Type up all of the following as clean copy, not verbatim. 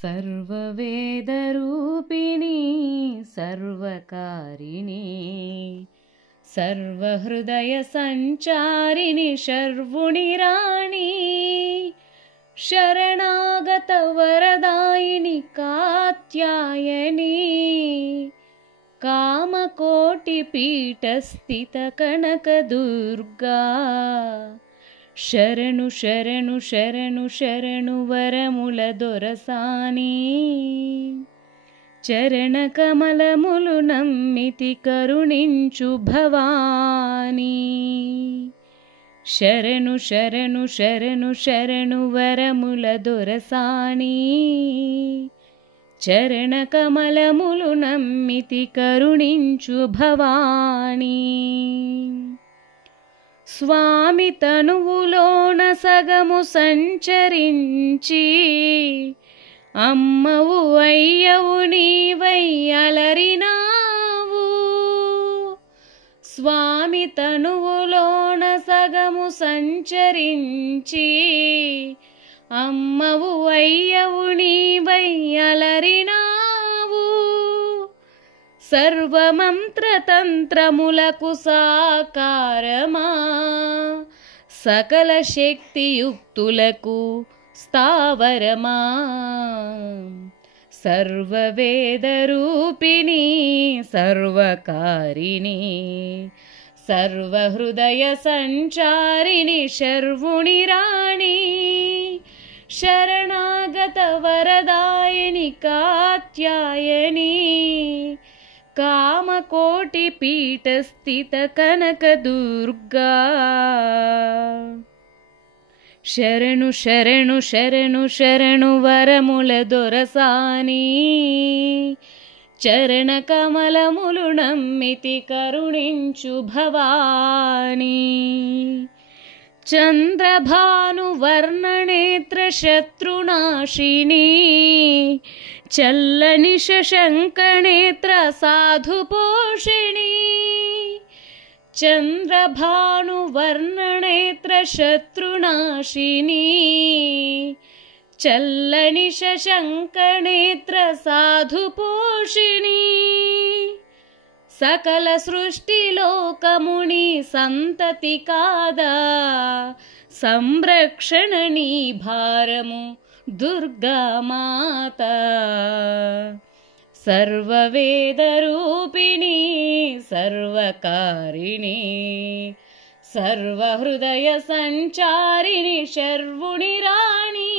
सर्ववेदरूपिणी सर्वकारिणी सर्वहृदयसञ्चारिणि शर्वुणिराणि शरणागतवरदायिनि कात्यायनी कामकोटिपीठस्थितकनकदुर्गा शरणु शरणु शरणु शरणु वरमुल दొరసాని చరణకమలములు నమ్మితి కరుణించు భవాని శరణు శరణు శరణు శరణు వరముల దొరసాని చరణకమలములు నమ్మితి కరుణించు భవాని స్వామి తనువులోన సగము సంచరించి అమ్మవు అయ్యవు నీవై అలరినావు స్వామి తనువులోన సగము సంచరించి అమ్మవు అయ్యవు నీవై అలరినావు సర్వమంత్రతంత్రములకు సాకారమా సకల శక్తియుక్తులకు స్థావరమా సర్వవేదరూపిణి సర్వకారిణి సర్వహృదయ సంచారిణి శర్వుణిరాణి శరణాగత వరదాయిని కాత్యాయని కామకోటిపీఠస్థిత కనకదుర్గా శరణు శరణు శరణు శరణు వరముల దొరసాని చరణకమలములు నమ్మితి కరుణించు భవాని చంద్రభానువర్ణనేత్ర శత్రునాశిని చల్లని శశంకనేత్ర సాధుపోషిణి చంద్రభానువర్ణనేత్ర శత్రునాశిని చల్లని శశంకనేత్ర సాధుపోషిణి సకల సృష్టిలోకముని సంతతి కాదా సంరక్షణ నీ భారము దుర్గామాత సర్వవేదరూపిణి సర్వకారిణి సర్వహృదయ సంచారిణి శర్వుణిరాణి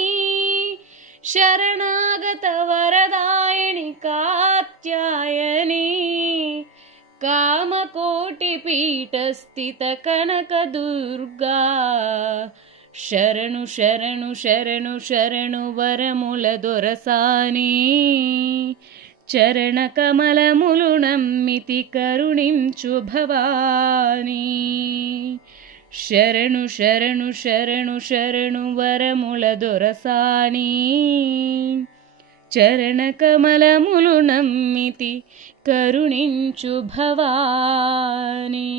శరణాగత వరదాయిని కాత్యాయని కామకోటిపీఠస్థిత కనకదుర్గా శరణు శరణు శరణు శరణు వరముల దొరసాని చరణకమలములు నమ్మితి కరుణించు భవాని శరణు శరణు శరణు శరణు వరముల దొరసాని చరణకమలములు నమ్మితి కరుణించు భవాని.